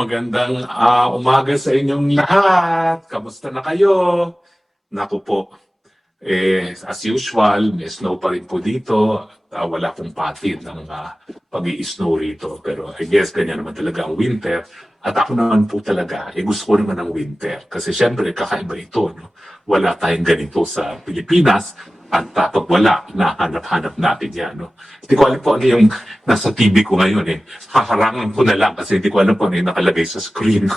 magandang umaga sa inyong lahat. Kamusta na kayo? Naku po, as usual, may snow pa rin po dito. Wala pong patid ng pag-i-snow rito. Pero I guess ganyan naman talaga ang winter. At ako naman po talaga, gusto ko naman ng winter. Kasi syempre, kakaiba ito. No? Wala tayong ganito sa Pilipinas. At pag wala, nahanap-hanap natin yan. No? Hindi ko alam po ano yung nasa TV ko ngayon. Haharangan ko na lang kasi hindi ko alam po ano yung nakalagay sa screen.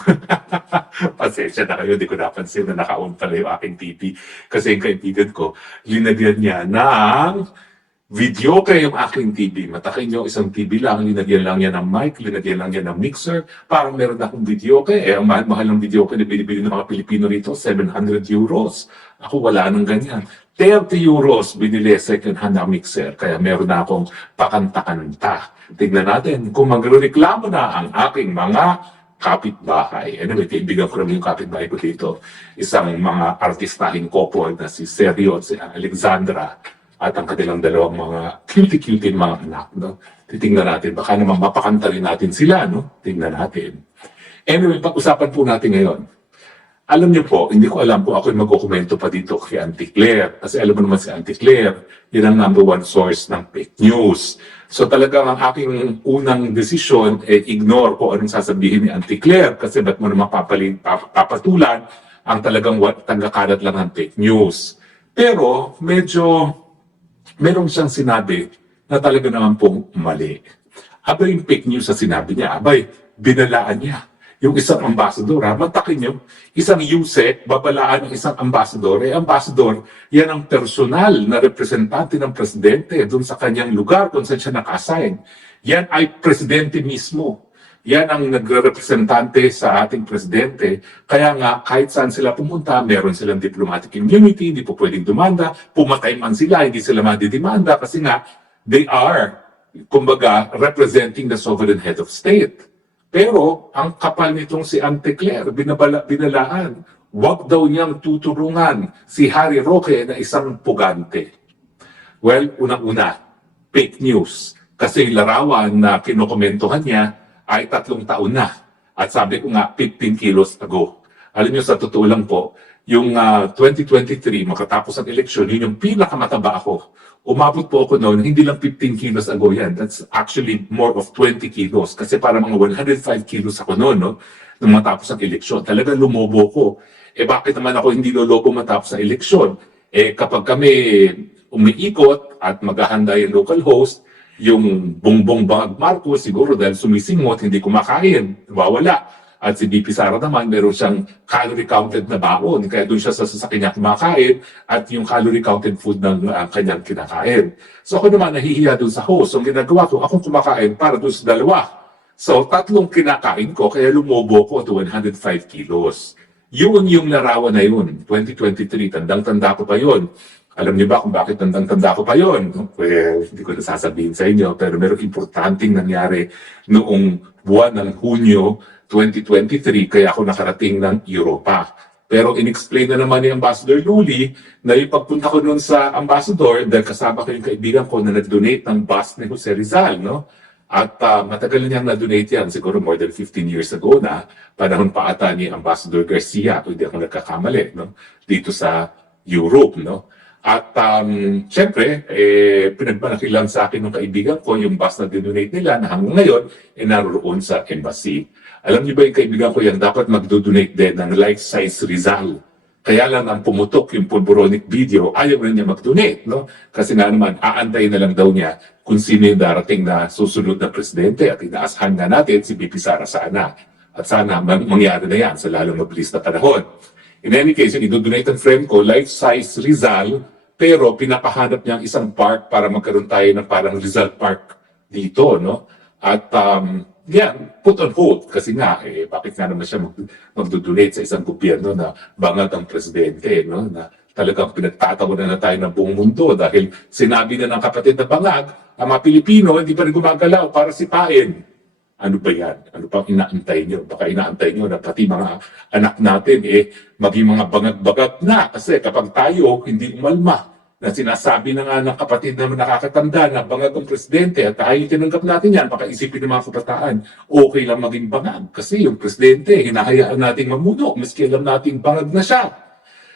Pasensya na kayo, hindi ko napansin na naka-on pala yung aking TV. Kasi yung kaibigan ko, linagyan niya ng video kayo yung aking TV. Matakin nyo, isang TV lang, linagyan lang niya ng mic, linagyan lang niya ng mixer. Parang meron akong video kay ang mahal ng video ko na binibili ng mga Pilipino rito, 700 euros. Ako wala nang ganyan. 30 euros binili second hand na mixer. Kaya meron na akong pakanta-kanta. Tignan natin kung magreklamo na ang aking mga kapitbahay. Anyway, kaibigan ko naman yung kapitbahay ko dito. Isang mga artistahing couple na si Sergio at si Alexandra at ang kanilang dalawang mga cutie-cutie mga anak. No? Titingnan natin. Baka naman mapakanta rin natin sila. No? Tingnan natin. Anyway, pag-usapan po natin ngayon. Alam niyo po, hindi ko alam kung ako yung magkukomento pa dito kay Auntie Claire. Kasi alam mo naman si Auntie Claire, yun ang number one source ng fake news. So talagang ang aking unang desisyon, ignore ko anong sasabihin ni Auntie Claire. Kasi ba't mo naman papatulan ang talagang tagakalat lang ng fake news. Pero medyo meron siyang sinabi na talaga naman pong mali. Abay yung fake news sa sinabi niya, abay, binalaan niya. Yung isang ambasador, matakin nyo, isang USEC, babalaan ng isang ambasador, ambasador, yan ang personal na representante ng presidente doon sa kanyang lugar kung saan siya naka-assign. Yan ay presidente mismo. Yan ang nagre-representante sa ating presidente. Kaya nga, kahit saan sila pumunta, meron silang diplomatic immunity, hindi po pwedeng dumanda. Pumatay man sila, hindi sila madidemanda kasi nga, they are, kumbaga, representing the sovereign head of state. Pero, ang kapal nitong si Auntie Claire, binalaan, wag daw niyang tuturungan si Harry Roque na isang pugante. Well, unang-una, fake news. Kasi larawan na kinokomentohan niya ay 3 taon na. At sabi ko nga, 15 kilos ago. Alam niyo, sa totoo lang po, yung 2023, makatapos ang eleksyon, yun yung pinakamataba ako. Umabot po ako noon, hindi lang 15 kilos ago yan. That's actually more of 20 kilos. Kasi para mga 105 kilos ako noon, no? Nung matapos ang eleksyon. Talagang lumobo ko. Bakit naman ako hindi lolobo matapos ang eleksyon? Kapag kami umiikot at maghahanda yung local host, yung Bongbong Marcos, siguro dahil sumisingot, hindi kumakain, nawawala. At si BP Sara naman, meron siyang calorie-counted na baon. Kaya doon siya sa sasakyan niya kumakain at yung calorie-counted food ng kanyang kinakain. So ako naman nahihiya doon sa host. So ang ginagawa ko, akong kumakain para doon sa dalawa. So 3 kinakain ko, kaya lumobo ko to 105 kilos. Yun yung larawan na yun, 2023. Tandang-tanda ko pa yun. Alam niyo ba kung bakit tandang-tanda ko pa yun? Well, hindi ko nasasabihin sa inyo, pero meron importanteng nangyari noong buwan ng Hunyo 2023, kaya ako nakarating ng Europa. Pero in-explain na naman ni Ambassador Luli na yung pagpunta ko noon sa Ambassador, dahil kasama ko yung kaibigan ko na nag-donate ng bus ni Jose Rizal, no? At matagal na niyang na-donate yan, siguro more than 15 years ago na, panahon pa ata ni Ambassador Garcia, kung hindi ako nagkakamali, no? Dito sa Europe, no? At syempre, pinagmalaki lang sa akin ng kaibigan ko yung bus na dinonate nila na hanggang ngayon, naroon sa embassy. Alam niyo ba yung kaibigan ko yan, dapat magdo-donate din ng life-size Rizal. Kaya lang ang pumutok yung pulboronic video, ayaw rin niya mag-donate. No? Kasi nga naman, aantayin na lang daw niya kung sino yung darating na susunod na presidente at inaasahan nga natin si BP Sara sana. At sana mangyari na yan sa lalong mabilis na panahon. In any case, yung idodonate ang friend ko, life-size Rizal, pero pinapahanap niya ang isang park para magkaroon tayo ng parang Rizal Park dito. No? At put on hold. Kasi nga, bakit nga naman siya magdodonate sa isang gobyerno na bangag ang presidente, no? Na talagang pinagtatawanan na tayo ng buong mundo dahil sinabi na ng kapatid na bangag, ang mga Pilipino hindi pa rin gumagalaw para sipain. Ano ba yan? Ano pang inaantay nyo? Baka inaantay nyo na pati mga anak natin maging mga bangag-bagag na. Kasi kapag tayo hindi umalma, na sinasabi na nga ng kapatid naman nakakatanda na bangag ang presidente at tayo tinanggap natin yan, baka isipin ng mga kabataan, okay lang maging bangag kasi yung presidente, hinahayaan nating mamuno, maski alam nating bangag na siya.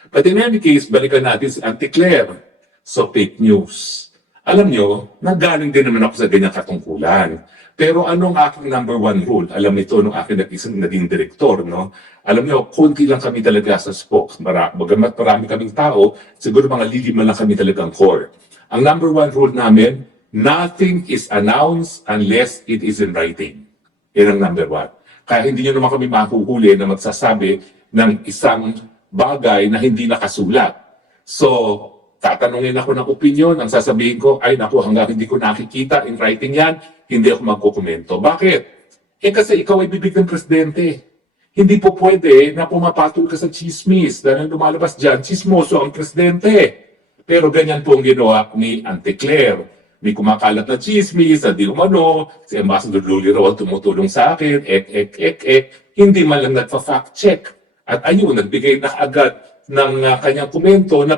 But in any case, balikan natin si Auntie Claire. So, fake news. Alam nyo, nanggaling din naman ako sa ganyang katungkulan. Pero anong aking number one rule? Alam nito nung aking naging direktor, no? Alam nyo, konti lang kami talaga sa spokes. Bagamat marami kaming tao, siguro mga lilima lang kami talagang core. Ang number one rule namin, nothing is announced unless it is in writing. Yan ang number one. Kaya hindi nyo naman kami mahuhuli na magsasabi ng isang bagay na hindi nakasulat. So, tatanungin ako ng opinion, ang sasabihin ko, ay naku, hanggang hindi ko nakikita in writing yan, hindi ako magkukomento. Bakit? Kasi ikaw ay bibig ng presidente. Hindi po pwede na pumapatol ka sa chismis dahil ang lumalabas dyan, chismoso ang presidente. Pero ganyan po ang ginawa ni Auntie Claire. May kumakalat na chismis, di umano, si Ambassador Luli Roa tumutulong sa akin, hindi man lang nagpa-fact check. At ayun, nagbigay na agad ng kanyang komento na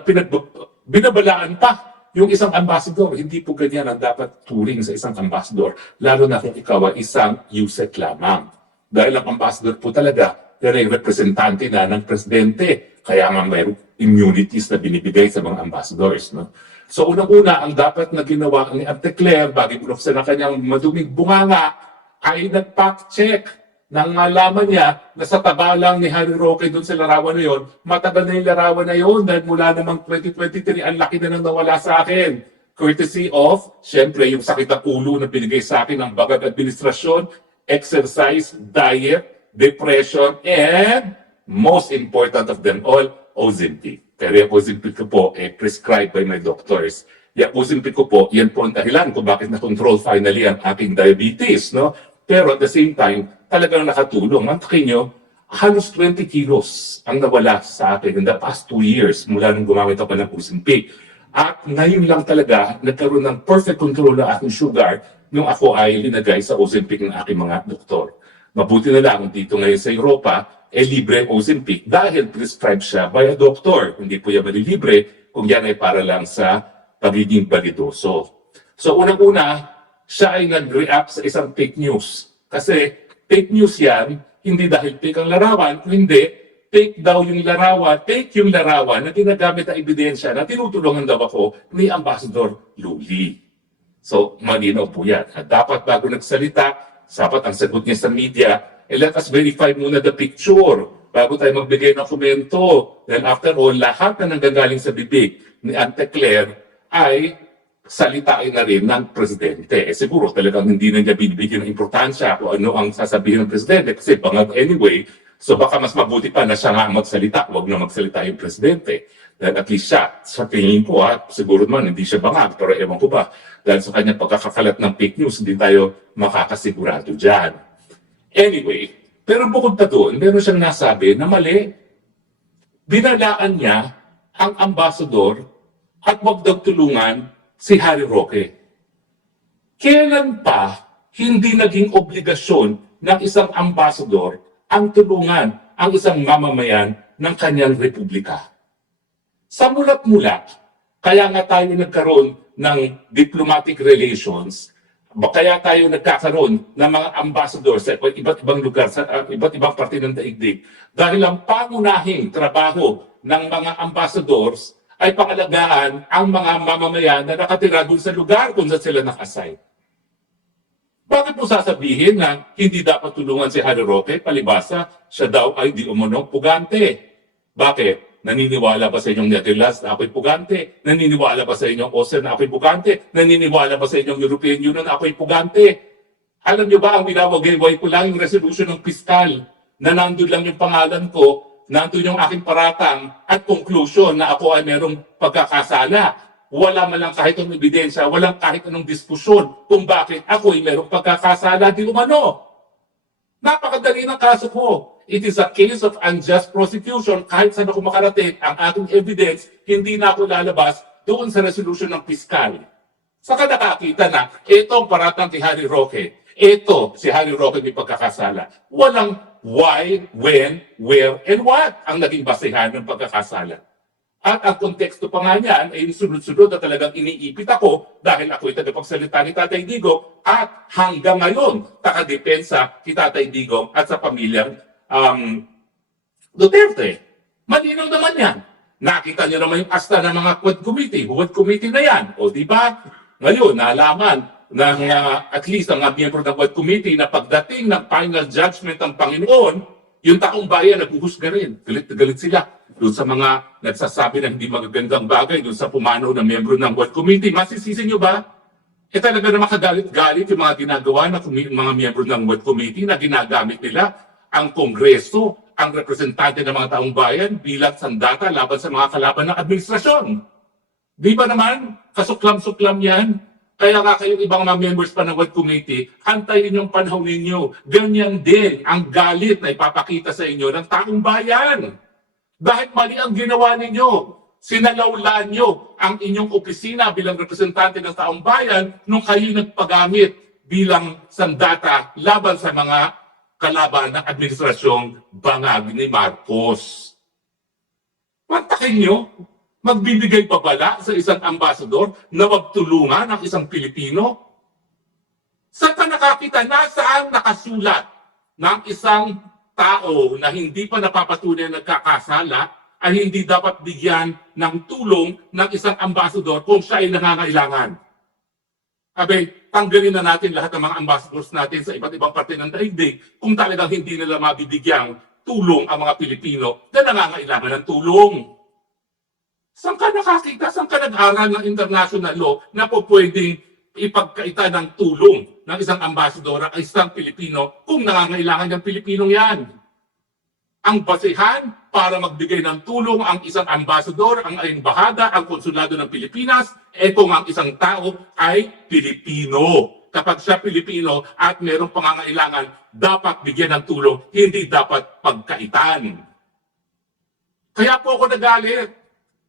binabalaan pa yung isang ambassador. Hindi po ganyan ang dapat turing sa isang ambassador, lalo na kung ikaw ay isang USEC lamang. Dahil ang ambassador po talaga, representante na ng presidente. Kaya nga mayroong immunities na binibigay sa mga ambassadors. No? So unang-una, ang dapat na ginawa ni Auntie Claire, bago binuksan ang kanyang maduming bunganga, ay nag-fact check. Nang malaman niya na sa taba lang ni Harry Roque doon sa larawan na yon, matagal na yung larawan na yon dahil mula namang 2023, ang laki na nang nawala sa akin. Courtesy of, syempre, yung sakit ng ulo na binigay sa akin ng bagag administrasyon, exercise, diet, depression, and most important of them all, Ozempic. Pero yung Ozempic ko po, prescribed by my doctors. Yung Ozempic ko po, yan po ang dahilan kung bakit na-control finally ang aking diabetes, no? Pero at the same time, talagang nakatulong. Mantakin nyo, halos 20 kilos ang nawala sa akin in the past 2 years mula nung gumamit ako ng Ozempic. At ngayon lang talaga, nagkaroon ng perfect control ng aking sugar nung ako ay linagay sa Ozempic ng aking mga doktor. Mabuti na lang dito ngayon sa Europa, libre ang Ozempic dahil prescribed siya by a doctor. Hindi po yan malilibre kung yan ay para lang sa pagiging balidoso. So unang-una, siya ay nag-react sa isang fake news. Kasi fake news yan, hindi dahil fake ang larawan, hindi, fake daw yung larawan, fake yung larawan na ginagamit na ebidensya na tinutulungan daw ako ni Ambassador Luli. So, malinaw po yan. At dapat bago nagsalita, dapat ang sagot niya sa media, let us verify muna the picture bago tayo magbigay ng komento. Then after all, lahat na nanggagaling sa bibig ni Auntie Claire ay salitain na rin ng presidente. Siguro talagang hindi na niya binibigyan ng importansya kung ano ang sasabihin ng presidente kasi bangag anyway. So baka mas mabuti pa na siya nga magsalita, huwag na magsalita yung presidente. Dahil at least siya, sa tingin ko siguro naman hindi siya bangag, pero ewan ko ba, dahil sa kanya pagkakakalat ng fake news, hindi tayo makakasigurado dyan. Anyway, pero bukod pa doon, meron siyang nasabi na mali, binalaan niya ang ambassador at wag daw tulungan si Harry Roque. Kailan pa hindi naging obligasyon ng isang ambassador ang tulungan ang isang mamamayan ng kanyang republika? Sa mulat-mulat, kaya nga tayo nagkaroon ng diplomatic relations, kaya tayo nagkakaroon ng mga ambassador sa iba't ibang lugar, sa iba't ibang parte ng daigdig. Dahil ang pangunahing trabaho ng mga ambassadors ay pangalagaan ang mga mamamayan na nakatira doon sa lugar kung saan sila naka-assign. Bakit po sasabihin na hindi dapat tulungan si Harry Roque? Palibasa, siya daw ay di umunong pugante. Bakit? Naniniwala ba sa inyong Netherlands na ako'y pugante? Naniniwala ba sa inyong Austria na ako'y pugante? Naniniwala ba sa inyong European Union na ako'y pugante? Alam niyo ba, ang winawagay ko lang yung resolution ng piskal na nandun lang yung pangalan ko, nandun yung aking paratang at conclusion na ako ay merong pagkakasala. Wala man lang kahit anong ebidensya, walang kahit anong diskusyon kung bakit ako ay merong pagkakasala di umano. Napakadali ng kaso ko. It is a case of unjust prosecution. Kahit saan ako makarating, ang aking evidence, hindi na ako lalabas doon sa resolution ng piskal. Saka nakakita na, ito ang paratang kay Harry Roque. Ito, si Harry Roque may pagkakasala. Walang why, when, where, and what ang naging basehan ng pagkakasala. At ang konteksto pa nga niyan ay sunod-sunod na talagang iniipit ako dahil ako'y tagapagsalita ni Tatay Digong at hanggang ngayon nakadepensa kay Tatay Digong at sa pamilyang Duterte. Malinaw naman yan. Nakita niyo naman yung asta ng mga Quad Committee. Quad Committee na yan. O di ba? Ngayon, nalaman ng at least ang mga miyembro ng Quad Committee na pagdating ng final judgment ng Panginoon, yung taong bayan naghuhusga rin. Galit na galit sila. Doon sa mga nagsasabi na hindi magagandang bagay, doon sa pumanaw na miyembro ng Quad Committee, masisisi nyo ba? Talaga na makagalit-galit yung mga ginagawa ng mga miyembro ng Quad Committee na ginagamit nila ang Kongreso, ang representante ng mga taong bayan bilang sandata laban sa mga kalaban ng administrasyon. Di ba naman? Kasuklam-suklam yan. Kaya nga kayong ibang mga members pa ng Quad Committee, hantayin yung panahon ninyo. Ganyan din ang galit na ipapakita sa inyo ng taong bayan. Dahil mali ang ginawa ninyo. Sinalawla nyo ang inyong opisina bilang representante ng taong bayan nung kayo nagpagamit bilang sandata laban sa mga kalaban ng administrasyong bangag ni Marcos. Mantakin nyo, magbibigay babala sa isang ambasador na magtulungan ang isang Pilipino? Saan ka nakakita? Nasaan nakasulat ng isang tao na hindi pa napapatunay na nagkakasala ay hindi dapat bigyan ng tulong ng isang ambasador kung siya ay nangangailangan? Abe, tanggalin na natin lahat ng mga ambassadors natin sa iba't ibang parte ng daigdig kung talagang hindi nila mabibigyang tulong ang mga Pilipino na nangangailangan ng tulong. Saan ka nakakita? Saan ka nag-aral ng international law na po pwedeng ipagkaita ng tulong ng isang ambasador ay isang Pilipino kung nangangailangan ng Pilipinong yan? Ang basehan para magbigay ng tulong ang isang ambasador, ang embahada, ang konsulado ng Pilipinas, kung ang isang tao ay Pilipino. Kapag siya Pilipino at mayroong pangangailangan, dapat bigyan ng tulong, hindi dapat pagkaitan. Kaya po ako nagalit.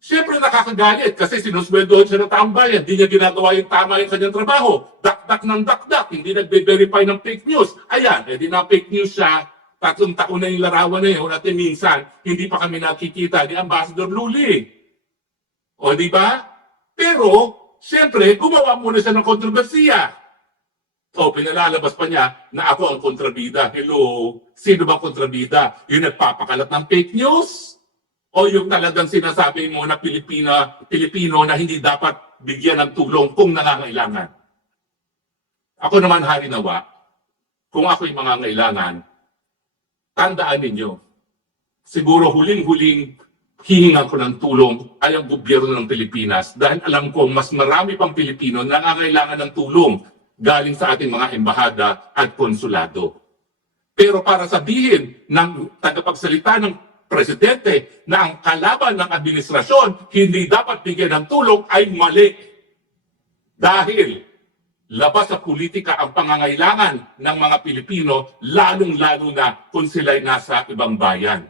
Siyempre nakakagalit kasi sinusweldohan siya ng taong bayan. Hindi niya ginagawa yung tama yung kanyang trabaho. Dakdak ng dakdak. Hindi nagbe-verify ng fake news. Ayan, edi na fake news siya. 3 taon na yung larawan na yun. At minsan, hindi pa kami nakikita ni Ambassador Luli. O di ba? Pero, siyempre, gumawa muna siya ng kontrobersiya. O, pinalalabas pa niya na ako ang kontrabida. Hello, sino bang kontrabida? Yung nagpapakalat ng fake news? O yung talagang sinasabi mo na Pilipino na hindi dapat bigyan ng tulong kung nangangailangan? Ako naman, hari nawa, kung ako'y mangangailangan, tandaan ninyo, siguro huling-huling hihingan ko ng tulong ay ang gobyerno ng Pilipinas dahil alam ko mas marami pang Pilipino na nangangailangan ng tulong galing sa ating mga embahada at konsulado. Pero para sabihin ng tagapagsalita ng presidente na ang kalaban ng administrasyon hindi dapat bigyan ng tulong ay mali. Dahil labas sa politika ang pangangailangan ng mga Pilipino, lalong-lalo na kung sila'y nasa ibang bayan.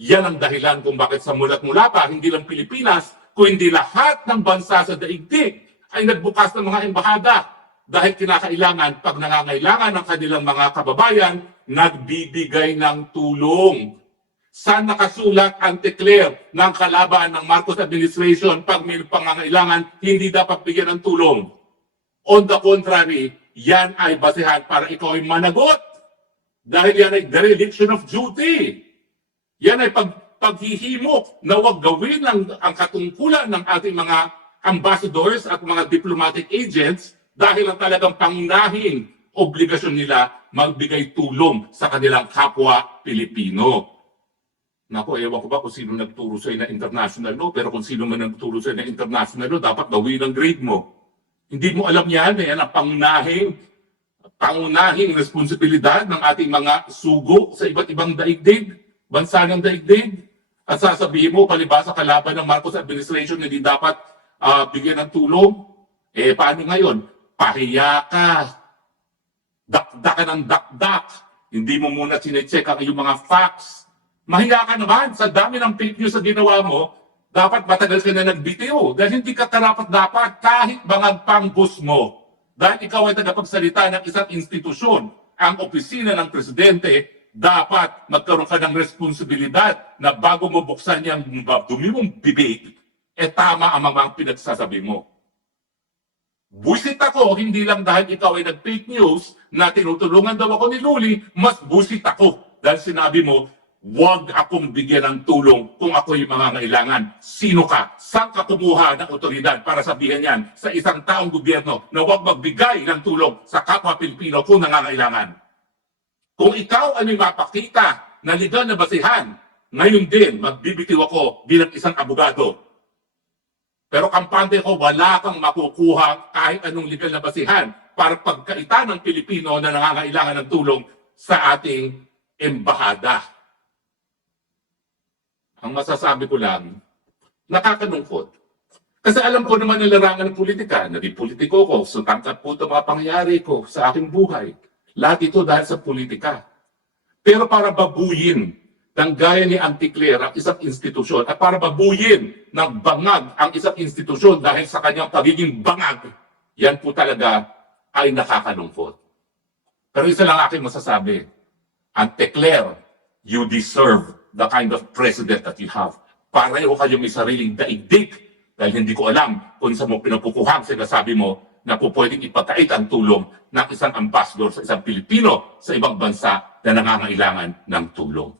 Yan ang dahilan kung bakit sa mulat-mula pa, hindi lang Pilipinas, kundi lahat ng bansa sa daigdig ay nagbukas ng mga embahada dahil kinakailangan, pag nangangailangan ng kanilang mga kababayan, nagbibigay ng tulong. Saan nakasulat ang declare ng kalaban ng Marcos administration pag may pangangailangan, hindi dapat bigyan ng tulong? On the contrary, yan ay basehan para ikaw ay managot. Dahil yan ay dereliction of duty. Yan ay paghihimok na huwag gawin ang katungkulan ng ating mga ambassadors at mga diplomatic agents dahil ang talagang pangunahing obligasyon nila magbigay tulong sa kanilang kapwa Pilipino. Naku, ewan ko ba kung sino nagturo sa'yo na international law, pero kung sino man nagturo sa'yo na international law, dapat gawin ang grade mo. Hindi mo alam yan, yan ang pangunahing responsibilidad ng ating mga sugo sa iba't ibang daigdig, bansa ng daigdig. At sasabihin mo, palibasa kalaban ng Marcos administration, hindi dapat bigyan ng tulong. Paano ngayon? Pahiya ka. Dakdak ka ng dakdak. Hindi mo muna sinecheck ang iyong mga facts. Mahiya ka naman sa dami ng fake news na ginawa mo. Dapat matagal ka na nagbitiw dahil hindi ka karapat-dapat kahit bangag pangbus mo. Dahil ikaw ay tagapagsalita ng isang institusyon, ang opisina ng presidente, dapat magkaroon ka ng responsibilidad na bago mo buksan yung dumi mong bibig, tama ang mga pinagsasabi mo. Busit ako, hindi lang dahil ikaw ay nag-fake news na tinutulungan daw ako ni Luli, mas busit ako dahil sinabi mo, huwag akong bigyan ng tulong kung ako yung mangangailangan. Sino ka? Saan ka kumuha ng otoridad para sabihin yan sa isang taong gobyerno na huwag magbigay ng tulong sa kapwa Pilipino kung nangangailangan? Kung ikaw ay may mapakita na legal na basihan, ngayon din magbibitiw ako bilang isang abogado. Pero kampante ko, wala kang makukuha kahit anong legal na basihan para pagkaita ng Pilipino na nangangailangan ng tulong sa ating embahada. Ang masasabi ko lang, nakakalungkot. Kasi alam ko naman ang larangan ng politika. Naging politiko ko, so tangkat po ito mga pangyayari ko sa aking buhay. Lahat ito dahil sa politika. Pero para babuyin ng gaya ni Anticler ang isang institusyon at para babuyin ng bangag ang isang institusyon dahil sa kanyang pagiging bangag, yan po talaga ay nakakalungkot. Pero isa lang aking masasabi, Anticler, you deserve the kind of president that you have. Pareho kayo may sariling daigdig dahil hindi ko alam kung sa mo pinapukuhang sinasabi mo na po pwedeng ipagkait ang tulong ng isang ambassador sa isang Pilipino sa ibang bansa na nangangailangan ng tulong.